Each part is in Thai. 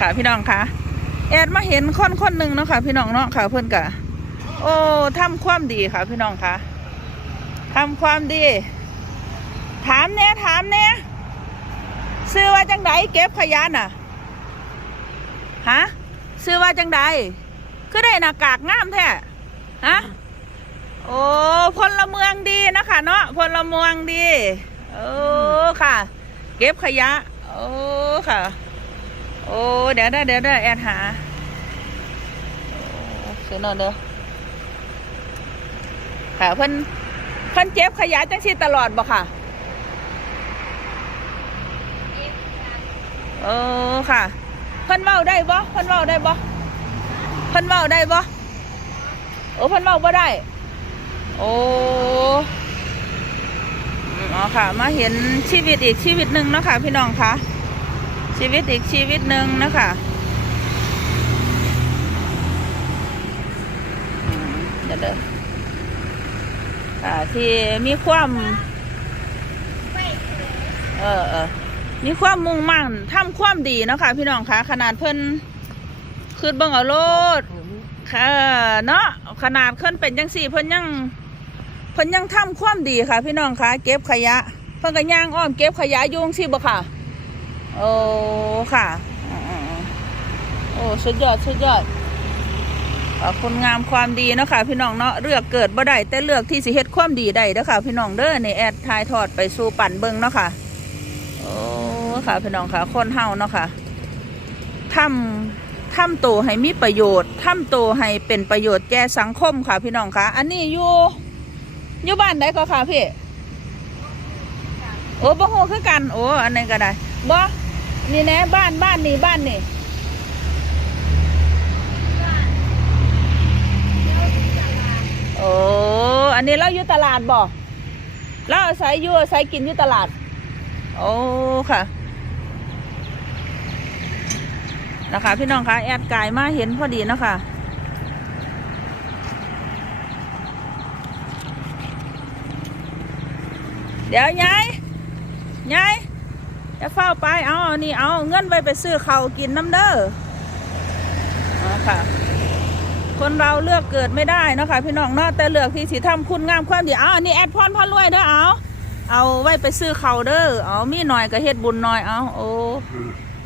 ค่ะพี่น้องคะแอดมาเห็นคนคนหนึ่งเนาะค่ะพี่น้องเนาะค่ะเพื่อนกะโอ้ทำความดีค่ะพี่น้องคะทำความดี ถามเน่ถามเน่ซื้อว่าจังไดเก็บขยะน่ะฮะซื้อว่าจังไดคือได้หน้ากากงามแท้ฮะโอ้พลเมืองดีนะคะเนาะพลเมืองดีโอ้ค่ะ เก็บขยะโอ้ค่ะ โอ้เดี๋ยวได้เดี๋ยวได้แอดหาเสียหน่อยเด้อค่ะเพิ่นเพิ่นเก็บขยะจังสิตลอดบ่ค่ะเออค่ะ เพิ่นเว้าได้บ่เพิ่นเว้าได้บ่เพิ่นเว้าได้บ่โอ้เพิ่นเว้าบ่ได้ โอ้อ๋อค่ะ มาเห็นชีวิตอีกชีวิตหนึ่งเนาะค่ะ พี่น้องคะ ชีวิตอีกชีวิตหนึ่งนะคะเดี๋ยวเด้อค่ะที่มีความเออเออมีความมุ่งมั่นทำความดีนะคะพี่น้องคะขนาดเพิ่นคืนเบิ่งเอาโลดค่ะเนาะขนาดเพิ่นเป็นจังสี่เพิ่นยังเพิ่นยังทำความดีค่ะ พี่น้องคะเก็บขยะ เพิ่นก็ย่างอ้อมเก็บขยะยุ่งสิบ่ค่ะ โอ้ค่ะโอ้สุดยอดสุดยอดขอบคุณงามความดีเนาะค่ะพี่น้องเนาะเลือกเกิดบ่ได้แต่เลือกที่สิเฮ็ดความดีได้เด้อค่ะพี่น้องเด้อในแอดทายทอดไปสู่ปั่นเบิงเนาะค่ะโอ้ค่ะพี่น้องค่ะคนเฮาเนาะค่ะทำทำตัวให้มีประโยชน์ทำตัวให้เป็นประโยชน์แก่สังคมค่ะพี่น้องค่ะ อันนี้อยู่อยู่บ้านใดก็ค่ะพี่โอ้บ่ฮู้คือกัน โอ้อันนี้ก็ได้ บ่นี่แน่บ้านบ้านนี่บ้านนี่โอ้อันนี้เราอยู่ตลาดบ่เราอาศัยอยู่อาศัยกินอยู่ตลาด โอ้ค่ะนะคะพี่น้องคะแอดกายมาเห็นพอดีนะคะเดี๋ยวยายยาย จะเฝ้าไปเอานี่เอาเงินไปไปซื้อเขากินน้ำเด้ออ๋อค่ะ คนเราเลือกเกิดไม่ได้นะคะพี่น้องเนาะแต่เลือกที่สิทำคุณงามความดีเอาอันนี้แอดพรพ่อรวยเด้อเอาเอาไว้ไปซื้อเขาเด้อเอามีหน่อยก็เฮ็ดบุญหน่อยเอาโอ้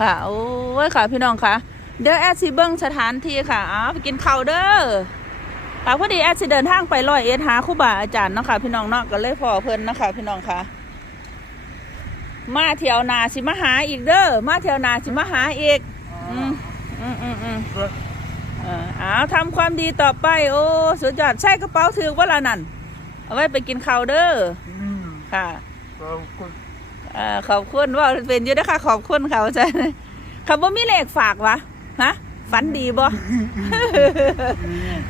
ค่ะโอ้ยค่ะพี่น้องค่ะเดี๋ยวแอดสิเบิ้งสถานที่ค่ะเอาไปกินเขาเด้อค่ะพอดีแอดสิเดินทางไปร้อยเอ็ดหาครูบาอาจารย์เนาะค่ะพี่น้องเนาะก็เลยพอเพิ่นนะคะพี่น้องค่ะ มาเที่ยวนาสิมาหาอีกเด้อมาเที่ยวนาสิมาหาอีกอืมอืมอืมอืมเออเอาทำความดีต่อไป โอ้สุดยอดใส่กระเป๋าถือว่าละนั่นเอาไว้ไปกินข้าวเด้อค่ะเอ่อขอบคุณว่าเป็นอยูนะคะขอบคุณเขาอาจารย์คำว่ามีเลขฝากวะฮะฝันดีบ่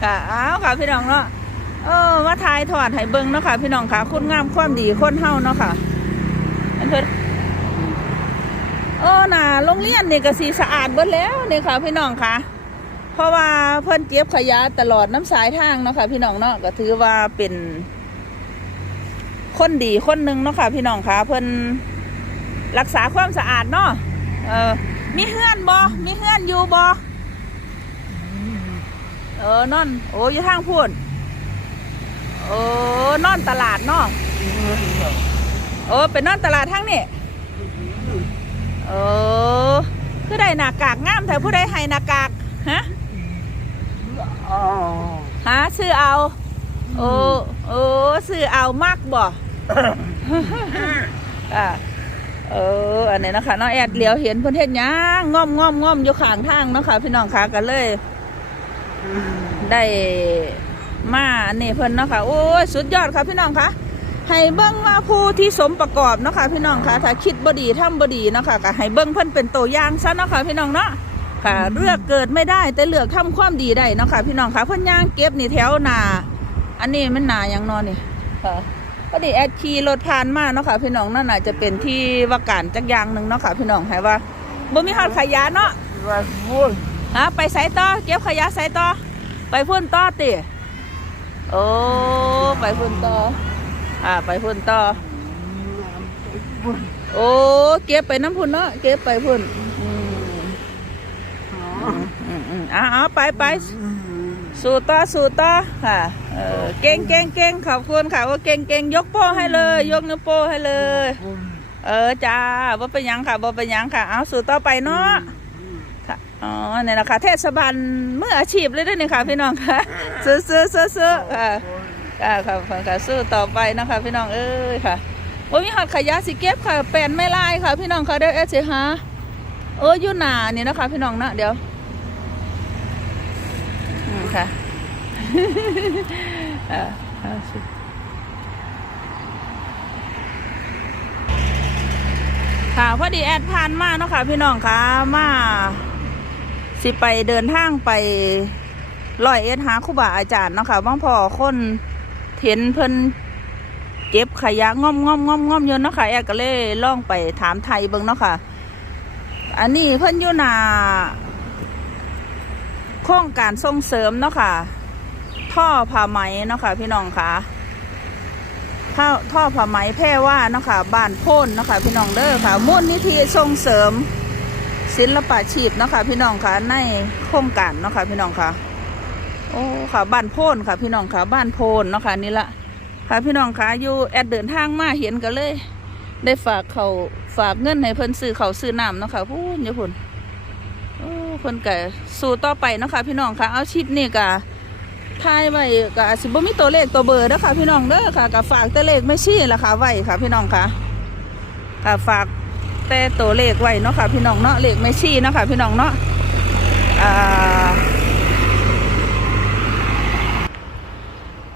ค่ะอ้าวค่ะพี่น้องเนาะเออมาทายถอดให้เบิ่งเนาะค่ะพี่น้องค่ะคุณงามความดีคนเฮาเนาะค่ะอันเพิ่น เออน่ะโรงเรียนนี่ก็สีสะอาดเบิดแล้วนี่ค่ะพี่น้องค่ะ เพราะว่าเพิ่นเก็บขยะตลอดน้ำสายทางเนาะค่ะพี่น้องเนาะก็ถือว่าเป็น คนดีคนหนึ่งเนาะค่ะพี่น้องค่ะเพิ่นรักษาความสะอาดเนาะเออมีเฮือนบ่มีเฮือนอยู่บ่เออนอน โอ้ยทางพูนโอ้นอนตลาดเนาะโอ้เป็นนอนตลาดทางนี่ โอ้คือได้หน้ากากงามแต่ผู้ใดให้หน้ากากฮะหาซื้อเอาโอ้โอ้ซื้อเอามากบ่อ่าเอออันนี้นะคะน้องแอดเหลียวเห็นเพื่อนเฮ็ดหยังง่อมง่อมง่อมอยู่ข้างทางเนาะค่ะพี่น้องค่ะกันเลย ได้มาอันนี้เพิ่นเนาะค่ะโอ้ยสุดยอดค่ะพี่น้องค่ะ ให้เบิ้งว่าผู้ที่สมประกอบเนาะค่ะพี่น้องค่ะถ้าคิดบดีทำบดีเนาะค่ะก็ให้เบิ้งเพิ่นเป็นตัวอย่างซะเนาะค่ะพี่น้องเนาะค่ะเลือกเกิดไม่ได้แต่เลือกทำความดีได้เนาะค่ะพี่น้องค่ะเพิ่นย่างเก็บนี่แถวหนาอันนี้มันหนาอย่างนอนนี่ค่ะพอดีแอดขี่รถผ่านมาเนาะค่ะพี่น้องนั่นน่าจะเป็นที่ว่าการจักอย่างหนึ่งเนาะค่ะพี่น้องให้ว่าบ่มีฮอดขยะเนาะฮะไปไสต่อเก็บขยะไสต่อไปพุ่นต่อติโอ้ไปพุ่นต่อ อ่าไปพุ่นต่อ โอ้เก็บไปน้ำพุ่นเนาะเก็บไปพุ่นอืมอืมเอ้าเอาไปไปสู่ต่อสู่ต่อค่ะเออเก่งเก่งเก่งขอบคุณค่ะว่าเก่งเก่งยกโป้ให้เลย ยกนิ้วโป้ให้เลย เออจ้าบ่เป็นหยังค่ะบ่เป็นหยังค่ะ เอาสู่ต่อไปเนาะค่ะอ๋อเนี่ยนะคะเทศบาลมืออาชีพเลยเด้วยนี่ค่ะพี่น้องค่ะซื้อซื้อซื้อซื้อค่ะ ค่ะค่ะค่ะค่ะสู้ต่อไปนะคะพี่น้องเอ้ยค่ะว่ามีหอดขยะสิเก็บค่ะแปลนไม่ลายค่ะ พี่น้องค่ะเดี๋ยวเอสสิฮะเอออยู่หนานี่นะคะ พี่น้องนะเดี๋ยวอืมค่ะอ่าสิค่ะพอดีแอดผ่านมาเนาะค่ะพี่น้องค่ะมาสิไปเดินทางไปลอยเอ็ดหาครูบาอาจารย์เนาะค่ะบ้างพอคน เห็นเพิ่นเก็บขยะง่อมง่อมง่อมง่อมอยนเนาะค่ะแอก็เลยล่องไปถามไทยเบิ่งเนาะค่ะ อันนี้เพิ่นอยู่นาโครงการส่งเสริมเนาะค่ะ ท่อผ้าไหมเนาะค่ะ พี่น้องค่ะท่อท่อผ้าไหมแพร่ว่าเนาะค่ะบ้านโพ่นเนาะค่ะ พี่น้องเด้อค่ะมูลนิธิส่งเสริมศิลปาชีพเนาะค่ะ พี่น้องค่ะในโครงการเนาะค่ะ พี่น้องค่ะ โอ้ค่ะบ้านโพนค่ะ พี่น้องค่ะบ้านโพนเนาะค่ะนี่ละค่ะพี่น้องค่ะอยู่แอดเดินทางมาเห็นกันเลย ได้ฝากเขาฝากเงินให้เพิ่นซื้อเขาซื้อน้ำเนาะค่ะพูนเดี๋ยวพุ่นโอ้เพิ่นก็สู้ต่อไปเนาะค่ะพี่น้องค่ะเอาชิปนี่ก็ทายไว้ก็อาจสิบ่มีตัวเลขตัวเบอร์เด้อค่ะ พี่น้องเด้อค่ะก็ฝากแต่เลขไม่ชี้ล่ะค่ะไว้ค่ะ พี่น้องค่ะก็ฝากแต่ตัวเลขไว้เนาะค่ะ พี่น้องเนาะเลขไม่ชี้เนาะค่ะ พี่น้องเนาะอ่า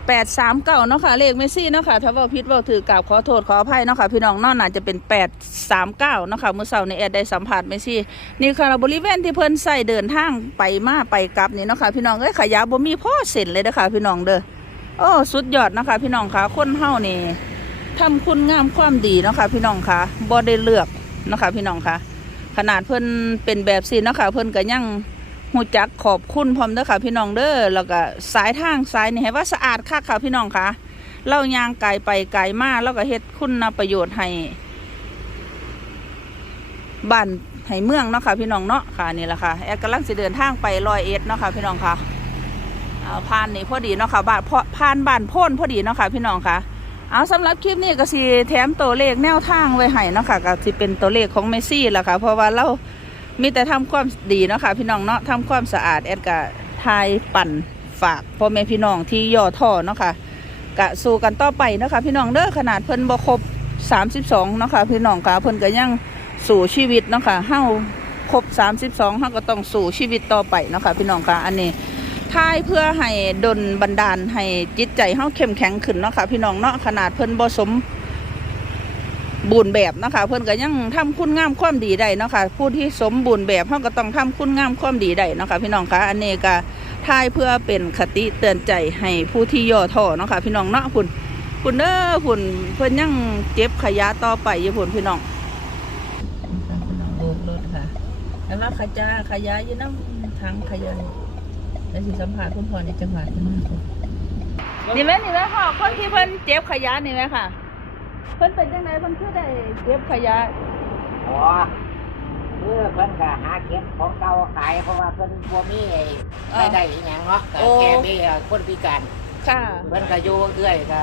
แปดสามเก้าเนาะค่ะเลขไม่ซี่เนาะค่ะถ้าว่าพิษว่าถือกราบขอโทษขออภัยเนาะค่ะพี่น้องนาะน่าจะเป็นแปดสามเก้าเนาะค่ะเมื่อเช้าในแอดได้สัมผัสไม่ซี่นี่ค่ะบริเวณที่เพิ่นใส่เดินทางไปมาไปกลับนี่เนาะค่ะพี่น้องเอ้ยขยะบ่มีพ่อเส้นเลยเด้อค่ะพี่น้องเด้อโอ้สุดยอดนะคะพี่น้องค่ะคนเฮานี่ทำคุณงามความดีเนาะค่ะพี่น้องค่ะบ่ได้เลือกเนาะค่ะพี่น้องค่ะ ขนาดเพิ่นเป็นแบบสิเนาะค่ะเพิ่นก็ยัง หูจักขอบคุณพร้อมเด้อค่ะ พี่น้องเด้อแล้วก็สายทางสายนี่ให้ว่าสะอาดคักค่ะพี่น้องค่ะเล่ายางไกลไปไกลมาแล้วก็เฮ็ดคุณประโยชน์ให้บ้านให้เมืองเนาะค่ะพี่น้องเนาะค่ะนี่แหละค่ะแอดกำลังสิเดินทางไปลอยเอ็ดเนาะค่ะพี่น้องค่ะเอาผ่านนี่พอดีเนาะค่ะบ้านพอผ่านบ้านพ่นพอดีเนาะค่ะพี่น้องค่ะเอาสำหรับคลิปนี้ก็สิแถมตัวเลขแนวทางไว้ให้เนาะค่ะก็สิเป็นตัวเลขของเมซี่ละค่ะเพราะว่าเรา มีแต่ทำความดีเนาะค่ะพี่น้องเนาะทำความสะอาดแอดก็ทายปั่นฝากพ่อแม่พี่น้องที่ย่อท่อเนาะค่ะกะสู้กันต่อไปเนาะค่ะพี่น้องเด้อขนาดเพิ่นบ่ครบ32เนาะค่ะพี่น้องค่ะเพิ่นก็ยังสู่ชีวิตเนาะค่ะเฮาครบ32เฮาก็ต้องสู่ชีวิตต่อไปเนาะค่ะพี่น้องค่ะอันนี้ท้ายเพื่อให้ดลบันดาลให้จิตใจเฮาเข้มแข็งขึ้นเนาะค่ะพี่น้องเนาะขนาดเพิ่นบ่สม บูรณ์แบบเนาะค่ะเพิ่นก็ยังทำคุณงามความดีได้เนาะค่ะผู้ที่สมบูรณ์แบบเฮาก็ต้องทำคุณงามความดีได้เนาะค่ะพี่น้องค่ะอันนี้ก็ท้ายเพื่อเป็นคติเตือนใจให้ผู้ที่ย่อท้อเนาะค่ะพี่น้องเนาะพุ่นพุ่นเด้อพุ่นเพิ่นยังเก็บขยะต่อไปอยู่พุ่นพี่น้องโบกรถค่ะแล้วมาขยะขยะอยู่น้ำถังขยะแล้วสิสัมผัสคุณพ่อในจังหวัดคุณมากนี่ไหมนี่ไหมพ่อคนที่เพิ่นเจ็บขยะนี่ไหมค่ะ เพิ่นเป็นจังไดเพิ่นคือได้เจ็บขยะอ๋อเพื่อเพิ่นก็หาเก็บของเก่าขายเพราะว่าเพิ่นบ่มีไอ้อ่ารายได้อีหยังเนาะก็โอ้แค่มีคนพิการค่ะเพิ่นก็อยู่เอื้อยก็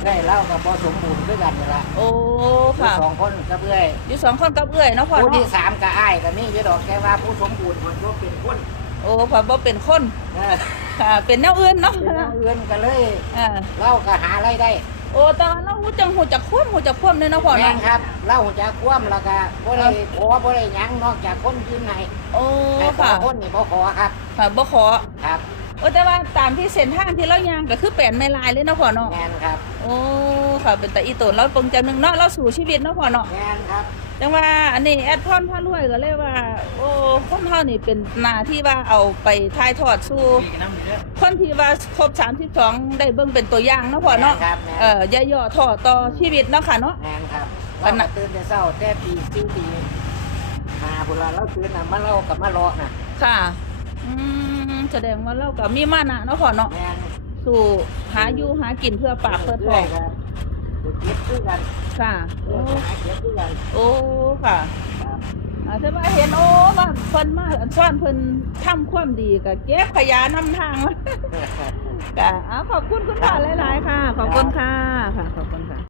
เอื้อยเล่าก็บ่สมบูรณ์คือกันนี่ล่ะโอ้อยู่ค่ะสองคนกับเอื้อยอยู่สองคนกับเอื้อยเนาะพ่อผู้ที่เนาะสามก็อ้ายก็มีอยู่ดอกแต่ว่าผู้สมบูรณ์มันบ่เป็นคนโอ้พ่อบ่เป็นคนเออค่ะเป็นแนวอื่นเนาะเป็นอย่างอื่นก็เลยอ่าเล่าก็หารายได้ โอ้แต่ว่าเราหูจังหูจักควมหูจักควมเลยเนาะพ่อแม่เนาะนครับเล่าจะคว่ำแล้วก็บ่ได้ขอบ่ได้หยังนอกจากคนยืนให้โอ้ให้ขอค่ะคนนี่บ่ขอครับค่ะบ่ขอครับโอ้แต่ว่าตามที่เส้นทางที่เรายางก็คือแปลนไม่ลายเลยเนาะพ่อเนาะแม่นครับโอ้ค่ะเป็นแต่อีโตนเราปงจังหนึ่งเนาะเราสู่ชีวิตเนาะพ่อเนาะ แม่นครับจังว่าอันนี้แอดพอนพ่อรวยก็เลยว่า โอ้คนเฮานี่เป็นหน้าที่ว่าเอาไปถ่ายทอดสู่ คนที่ว่าครบ32ได้เบิ่งเป็นตัวอย่างเนาะพ่อเนาะแม่ครับแม่น เอออย่าย่อท้อต่อชีวิตเนาะค่ะเนาะ แม่นครับวัเรานน่ะก็ตื่นแต่เช้าแต่ตีสี่ตีหาบุญละเราตื่นน่ะมาเล่ากับมาเลาะน่ะค่ะอืมแสดงว่าเราก็มีมานะเนาะพ่อเนาะแม่นสู่หาอยู่หากินเพื่อปากเพื่อท้องก็เก็บคือกันค่ะเอโอ้อหาเก็บคือกันโอ้ค่ะครับ อ่าาแต่ว่าเห็นโอ้ว่าเพิ่นมาซ่อนเพิ่นทำความดีก็เก็บขยะนำทางมาก็เอาขอบคุณคุณพ่อหลาย ๆ ค่ะ ขอบคุณค่ะค่ะขอบคุณค่ะ